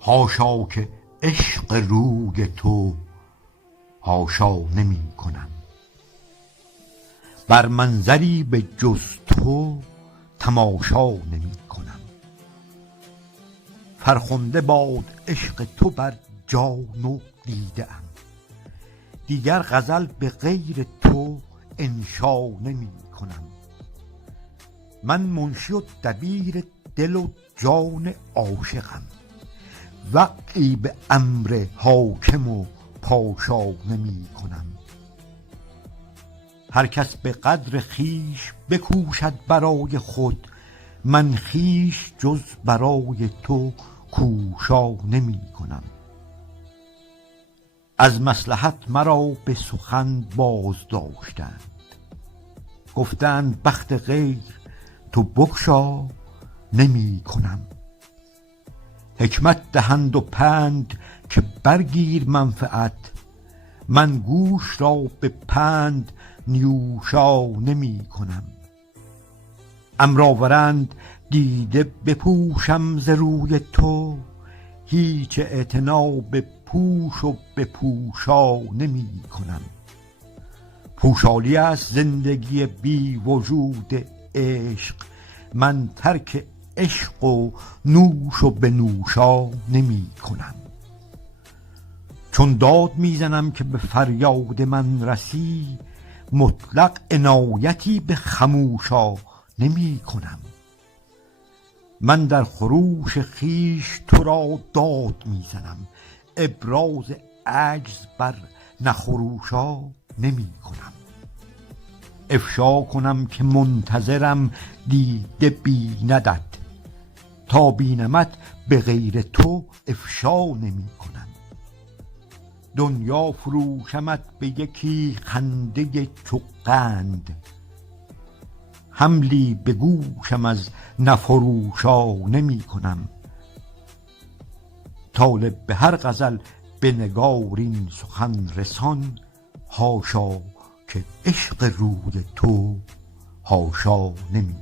حاشا که عشق روی تو حاشا نمی کنم. بر منظری به جز تو تماشا نمی کنم. فرخنده باد عشق تو بر جان و دیده ام، دیگر غزل به غیر تو انشا نمی کنم. من منشی و دبیر دل و جان عاشقم، وقعی به امر حاکم و پاشا نمی کنم. هر کس به قدر خویش بکوشد برای خود، من خویش جز برای تو کوشا نمی کنم. از مصلحت مرا به سخن باز داشتند، گفتند بخت غیر تو بگشا نمی کنم. حکمت دهند و پند که برگیر منفعت، من گوش را به پند نیوشا نمی کنم. امر آورند دیده بپوشم ز روی تو، هیچ اعتنا به پوش و به پوشا نمی کنم. پوشالی است زندگی بی وجود عشق، من ترک عشق و نوش و به نوشا نمی کنم. چون داد می زنم که به فریاد من رسی، مطلق عنایتی به خموشا نمی کنم. من در خروش خویش تو را داد می زنم، ابراز عجز بر نخروشا نمی کنم. افشا کنم که منتظرم دیده بیندت، تا بینمت به غیر تو افشا نمی کنم. دنیا فروشمت به یکی خنده چو قند، حملی به گوشم از نفروشا نمی کنم. طالب به هر غزل به نگار این سخن رسان، حاشا که عشق روی تو حاشا نمی